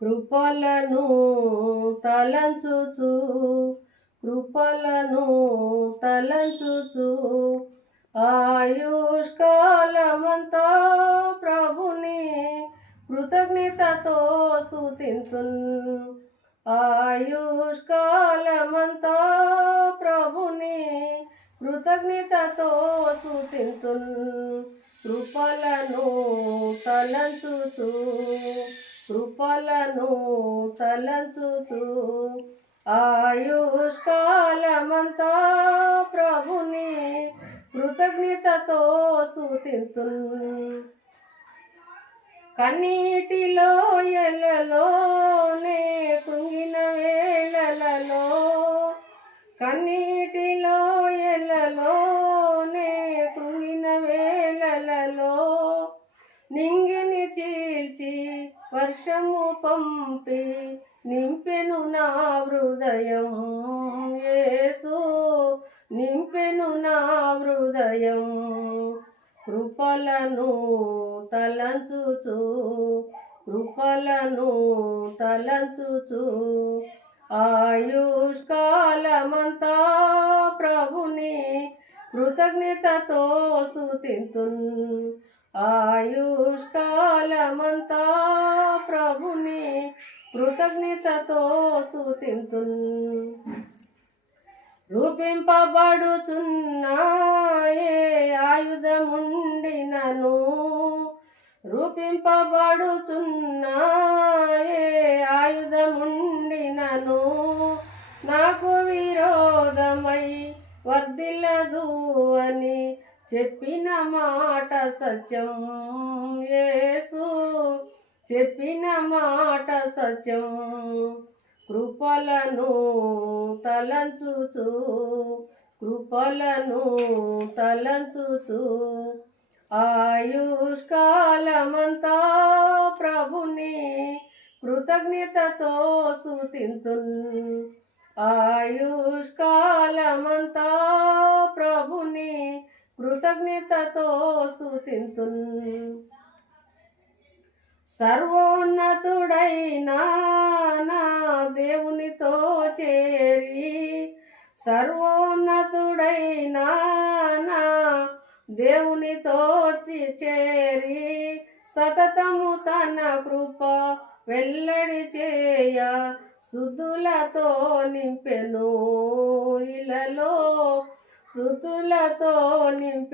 కృపలను తలంచుచు కృపలను తలంచుచు ఆయుష్కాలమంతా ప్రభుని కృతజ్ఞతతో స్తుతింతున్. ఆయుష్కాలమంతా ప్రభుని కృతజ్ఞతతో స్తుతింతున్. కృపలను తలంచుచు కృపలను తలంచుచు ఆయుష్కాలమంతా ప్రభుని కృతజ్ఞతతో స్తుతింతున్. కన్నీటిలో ఎలలోనే కృంగిన వేళలలో కన్నీటిలో ఎలలోనే కృంగిన వేళలలో నింగిని చీల్చి వర్షము పంపి నింపెను నా హృదయం. యేసు నింపెను నా హృదయం. కృపలను తలంచుచు కృపలను తలంచుచు ఆయుష్కాలమంతా ప్రభుని కృతజ్ఞతతో స్తుతింతున్. ఆయుష్కాలమంతా ప్రభుని కృతజ్ఞతతో స్తుతింతున్. రూపింపబడుచున్న ఏ ఆయుధముండినను రూపింపబడుచున్న ఏ ఆయుధముండినను నాకు విరోధమై వర్ధిల్లదు అని చెప్పిన మాట సత్యం. యేసు చెప్పిన మాట సత్యం. కృపలను తలంచుచు కృపలను తలంచుచు ఆయుష్కాలమంతా ప్రభుని కృతజ్ఞతతో స్తుతింతున్. ఆయుష్కాలమంతా ప్రభుని కృతజ్ఞతతో స్తుతింతున్. సర్వోన్నతుడైన నా దేవునితో చేరి సర్వోన్నతుడైన నా దేవునితో చేరి సతతము తన కృప వెల్లడి చేయ స్తుతులతో నింపెను ఇలలో స్తుతులతో నింపెను.